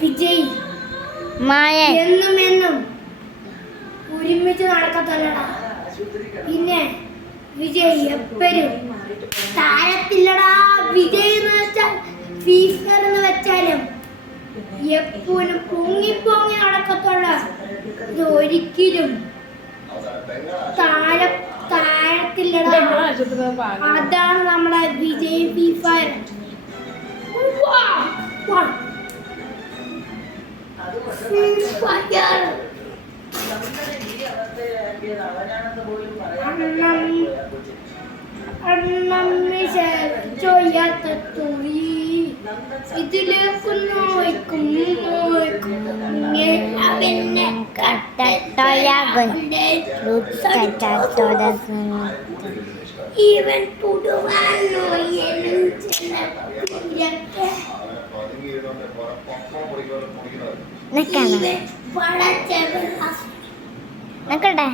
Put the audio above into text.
വിജയ് മായ എന്നും എന്നും ഒരുമിച്ച് നടക്കത്തല്ലടാ. പിന്നെ വിജയ് എപ്പോഴും താരത്തില്ലടാ. വിജയ് എന്ന് വെച്ചാൽ ഫീഫർ എന്ന് വെച്ചാലും എപ്പോഴും പൊങ്ങി പൊങ്ങി നടക്കത്തുള്ള. ഇത് ഒരിക്കലും താരത്തില്ലടാ. അതാണ് നമ്മുടെ വിജയ് ഫീഫർ. ഇതിലേക്ക് നോക്കും ഇവൻ പുടുവാനോ നിക്കട്ടെ